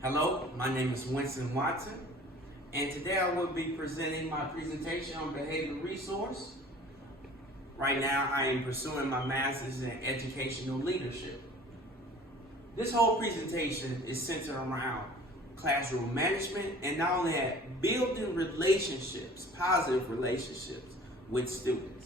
Hello, my name is Winston Watson, and today I will be presenting my presentation on behavioral resource. Right now, I am pursuing my master's in educational leadership. This whole presentation is centered around classroom management and not only that, building relationships, positive relationships with students.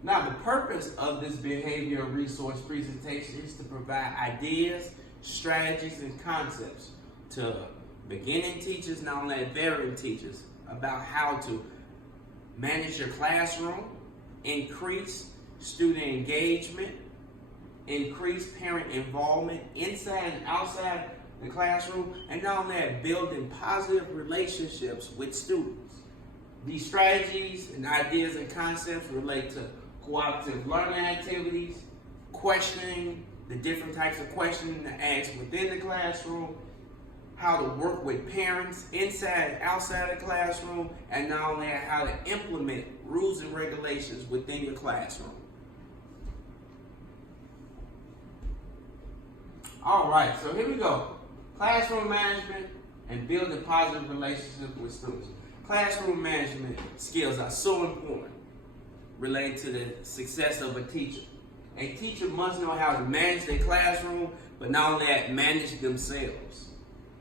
Now, the purpose of this behavioral resource presentation is to provide ideas, strategies, and concepts to beginning teachers, not only veteran teachers, about how to manage your classroom, increase student engagement, increase parent involvement inside and outside the classroom, and not only that, building positive relationships with students. These strategies and ideas and concepts relate to cooperative learning activities, questioning, the different types of questioning to ask within the classroom, how to work with parents inside and outside the classroom, and not only that, how to implement rules and regulations within your classroom. All right, so here we go. Classroom management and building positive relationships with students. Classroom management skills are so important related to the success of a teacher. A teacher must know how to manage their classroom, but not only that, manage themselves.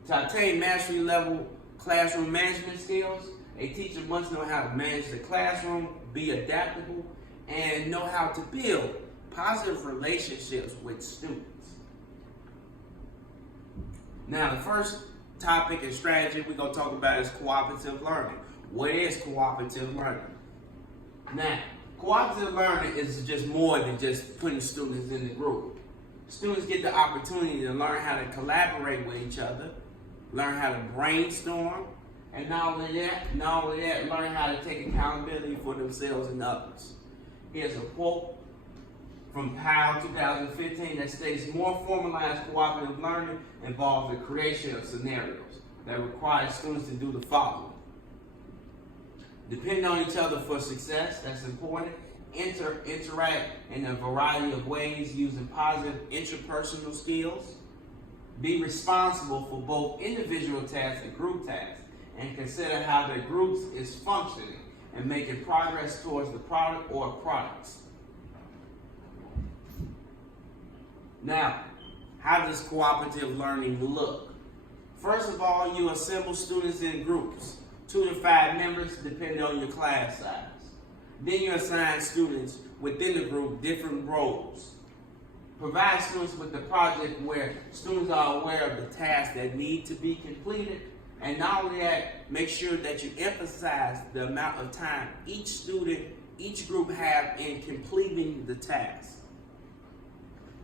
To obtain mastery level classroom management skills, a teacher must know how to manage the classroom, be adaptable, and know how to build positive relationships with students. Now, the first topic and strategy we're going to talk about is cooperative learning. What is cooperative learning? Now, cooperative learning is just more than just putting students in the group. Students get the opportunity to learn how to collaborate with each other, learn how to brainstorm, and not only that, learn how to take accountability for themselves and others. Here's a quote from Powell 2015 that states, more formalized cooperative learning involves the creation of scenarios that require students to do the following. Depend on each other for success, that's important. Interact in a variety of ways using positive interpersonal skills. Be responsible for both individual tasks and group tasks, and consider how the group is functioning and making progress towards the product or products. Now, how does cooperative learning look? First of all, you assemble students in groups, 2 to 5 members depending on your class size. Then you assign students within the group different roles. Provide students with the project where students are aware of the tasks that need to be completed, and not only that, make sure that you emphasize the amount of time each student, each group have in completing the task.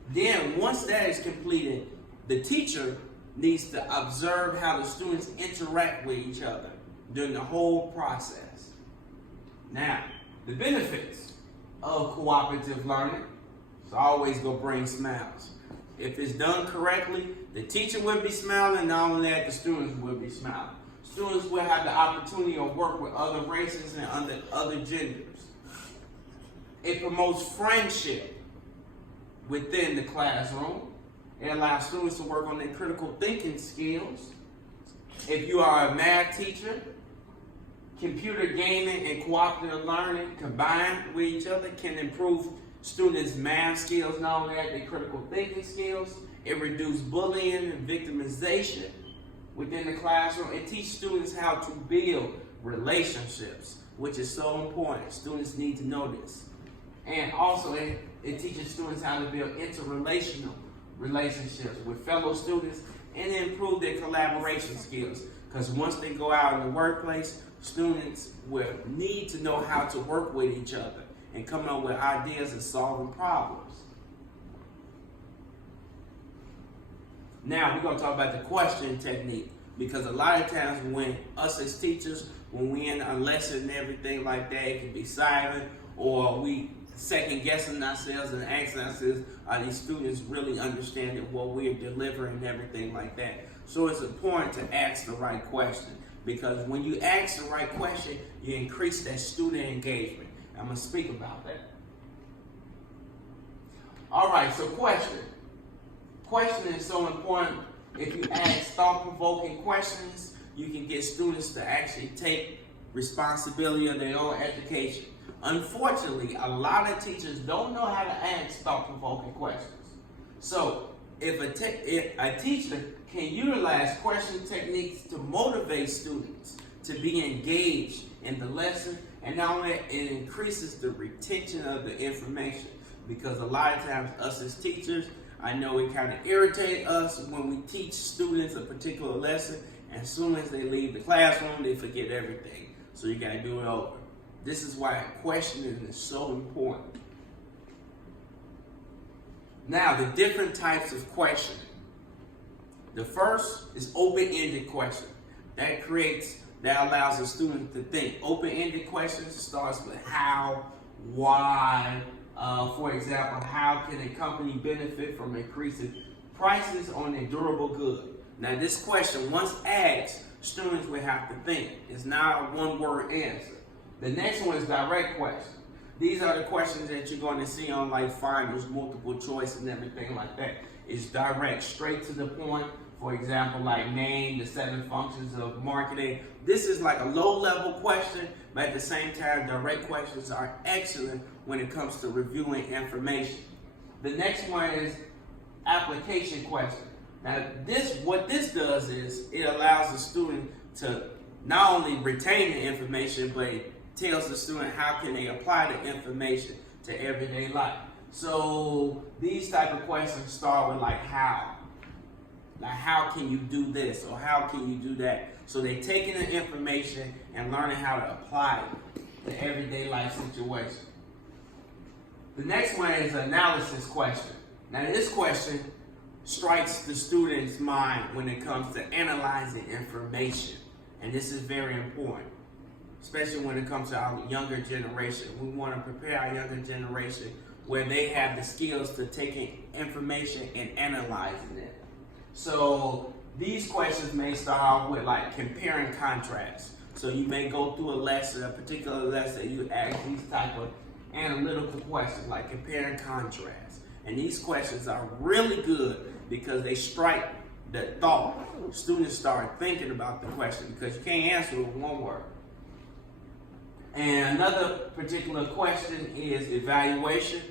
Then once that is completed, the teacher needs to observe how the students interact with each other during the whole process. Now, the benefits of cooperative learning is always going to bring smiles. If it's done correctly, the teacher will be smiling, not only that, the students will be smiling. Students will have the opportunity to work with other races and other genders. It promotes friendship within the classroom. It allows students to work on their critical thinking skills. If you are a math teacher, computer gaming and cooperative learning combined with each other can improve students' math skills, not only that, their critical thinking skills. It reduces bullying and victimization within the classroom. It teaches students how to build relationships, which is so important. Students need to know this. And also, it teaches students how to build interrelational relationships with fellow students and improve their collaboration skills. Because once they go out in the workplace, students will need to know how to work with each other and come up with ideas and solving problems. Now, we're going to talk about the question technique, because a lot of times when us as teachers, when we in a lesson and everything like that, it can be silent, or we second guessing ourselves and asking ourselves, are these students really understanding what we're delivering and everything like that? So it's important to ask the right question, because when you ask the right question, you increase that student engagement. I'm going to speak about that. All right, so question. Questioning is so important. If you ask thought-provoking questions, you can get students to actually take responsibility of their own education. Unfortunately, a lot of teachers don't know how to ask thought-provoking questions. So, if a teacher can utilize question techniques to motivate students to be engaged in the lesson, and not only that, it increases the retention of the information. Because a lot of times, us as teachers, I know it kind of irritates us when we teach students a particular lesson, and as soon as they leave the classroom, they forget everything. So you got to do it over. This is why questioning is so important. Now, the different types of questioning. The first is open-ended question. That allows the student to think. Open-ended questions starts with how, why. For example, how can a company benefit from increasing prices on a durable good? Now, this question, once asked, students will have to think. It's not a one-word answer. The next one is direct question. These are the questions that you're going to see on like finals, multiple choice, and everything like that. It's direct, straight to the point. For example, like name the 7 functions of marketing. This is like a low-level question, but at the same time, direct questions are excellent when it comes to reviewing information. The next one is application question. Now, what this does is it allows the student to not only retain the information, but it tells the student how can they apply the information to everyday life. So these type of questions start with like how. Like how can you do this or how can you do that? So they're taking the information and learning how to apply it to everyday life situation. The next one is analysis question. Now this question strikes the student's mind when it comes to analyzing information. And this is very important, especially when it comes to our younger generation. We want to prepare our younger generation where they have the skills to taking information and analyzing it. So these questions may start off with like compare and contrast. So you may go through a particular lesson, you ask these type of analytical questions like compare and contrast. And these questions are really good because they strike the thought. Students start thinking about the question because you can't answer it with one word. And another particular question is evaluation.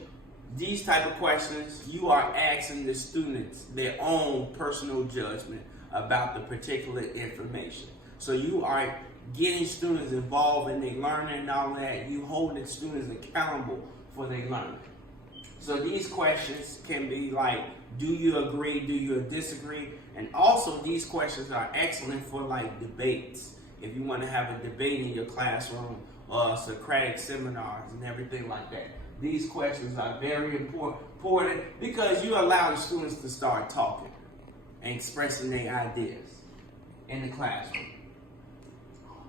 These type of questions, you are asking the students their own personal judgment about the particular information. So you are getting students involved in their learning, and all that. You holding students accountable for their learning. So these questions can be like, do you agree, do you disagree? And also these questions are excellent for like debates. If you want to have a debate in your classroom or Socratic seminars and everything like that. These questions are very important because you allow the students to start talking and expressing their ideas in the classroom.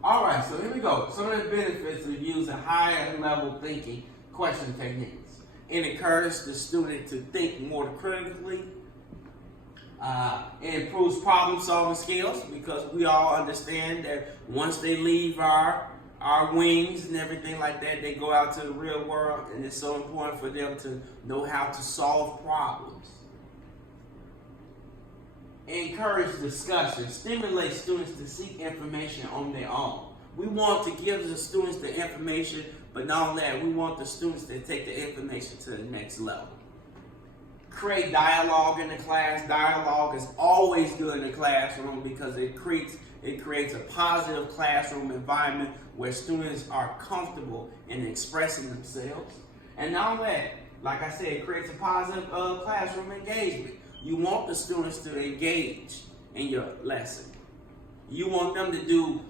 All right, so here we go. Some of the benefits of using higher level thinking question techniques. It encourages the student to think more critically. It improves problem solving skills because we all understand that once they leave our wings and everything like that, they go out to the real world, and it's so important for them to know how to solve problems. Encourage discussion, stimulate students to seek information on their own. We want to give the students the information, but not only that, we want the students to take the information to the next level. Create dialogue in the class. Dialogue is always good in the classroom because it creates a positive classroom environment where students are comfortable in expressing themselves. And not only that, like I said, it creates a positive classroom engagement. You want the students to engage in your lesson. You want them to do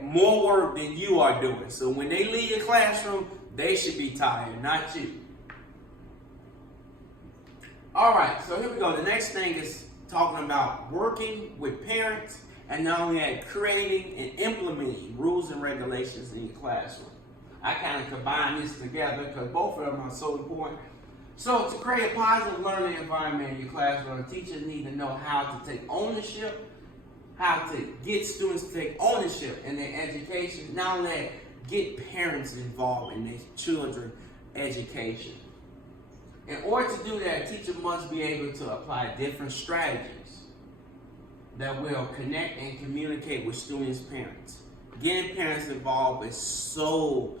more work than you are doing. So when they leave the classroom, they should be tired, not you. All right, so here we go. The next thing is talking about working with parents, and not only that, creating and implementing rules and regulations in your classroom. I kind of combine this together because both of them are so important. So to create a positive learning environment in your classroom, teachers need to know how to take ownership, how to get students to take ownership in their education, not only that, get parents involved in their children's education. In order to do that, a teacher must be able to apply different strategies that will connect and communicate with students' parents. Getting parents involved is so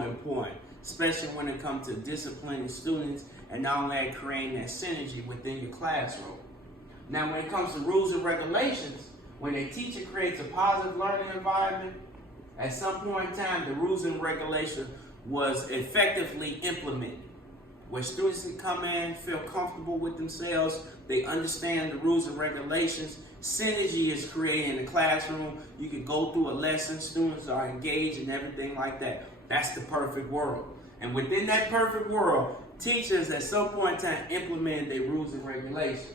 important, especially when it comes to disciplining students and not only that, creating that synergy within your classroom. Now, when it comes to rules and regulations, when a teacher creates a positive learning environment, at some point in time, the rules and regulations was effectively implemented, where students can come in, feel comfortable with themselves, they understand the rules and regulations, synergy is created in the classroom, you can go through a lesson, students are engaged and everything like that. That's the perfect world. And within that perfect world, teachers at some point in time implement their rules and regulations.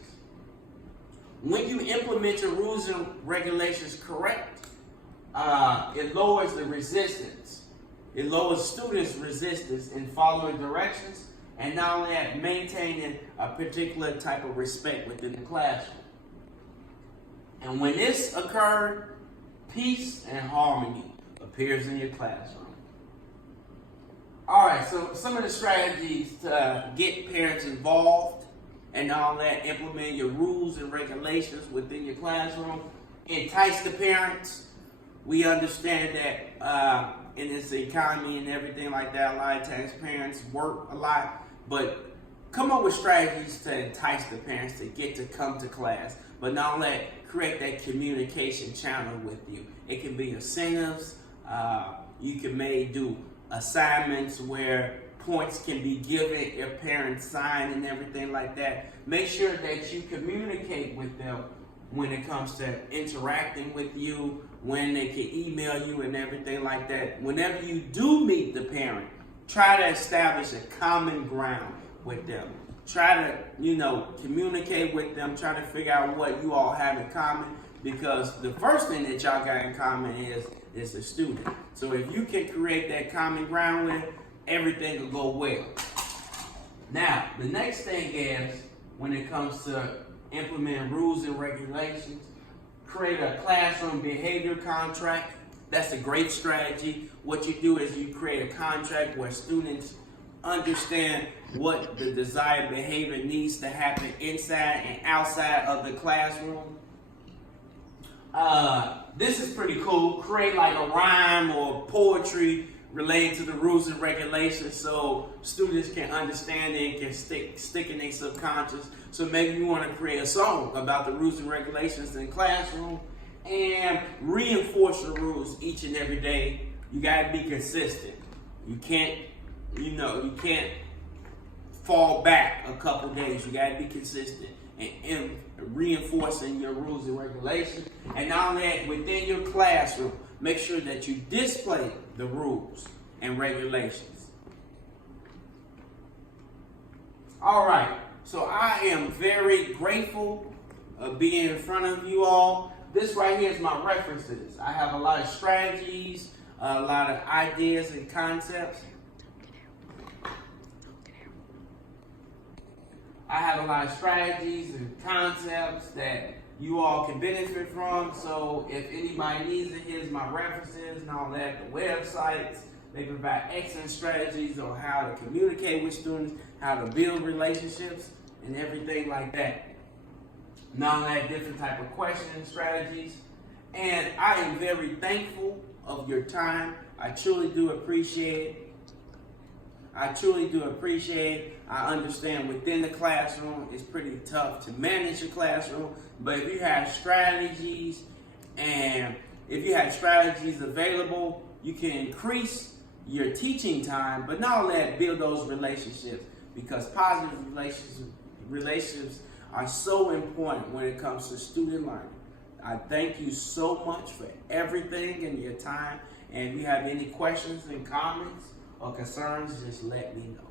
When you implement your rules and regulations correct, it lowers the resistance. It lowers students' resistance in following directions, and not only that, maintaining a particular type of respect within the classroom. And when this occurs, peace and harmony appears in your classroom. All right, so some of the strategies to get parents involved and all that, implement your rules and regulations within your classroom. Entice the parents. We understand that in this economy and everything like that, a lot of times parents work a lot, but come up with strategies to entice the parents to get to come to class. But not only that, create that communication channel with you. It can be incentives. You can maybe do assignments where points can be given if parents sign and everything like that. Make sure that you communicate with them when it comes to interacting with you, when they can email you and everything like that. Whenever you do meet the parent, try to establish a common ground with them. Try to, communicate with them, try to figure out what you all have in common, because the first thing that y'all got in common is a student. So if you can create that common ground with it, everything will go well. Now, the next thing is, when it comes to implementing rules and regulations, create a classroom behavior contract. That's a great strategy. What you do is you create a contract where students understand what the desired behavior needs to happen inside and outside of the classroom. This is pretty cool. Create like a rhyme or poetry related to the rules and regulations so students can understand it and can stick in their subconscious. So maybe you want to create a song about the rules and regulations in the classroom and reinforce the rules each and every day. You got to be consistent. You can't fall back a couple days. You got to be consistent and reinforcing your rules and regulations. And not only that, within your classroom, make sure that you display the rules and regulations. All right, so I am very grateful of being in front of you all. This right here is my references. I have a lot of strategies, a lot of ideas and concepts. I have a lot of strategies and concepts that you all can benefit from. So if anybody needs it, here's my references and all that, the websites. They provide excellent strategies on how to communicate with students, how to build relationships, and everything like that. Not only that, different type of questioning strategies. And I am very thankful of your time. I truly do appreciate it. I understand within the classroom, it's pretty tough to manage your classroom. But if you have strategies available, you can increase your teaching time, but not only that, build those relationships, because positive relationships are so important when it comes to student learning. I thank you so much for everything and your time. And if you have any questions and comments or concerns, just let me know.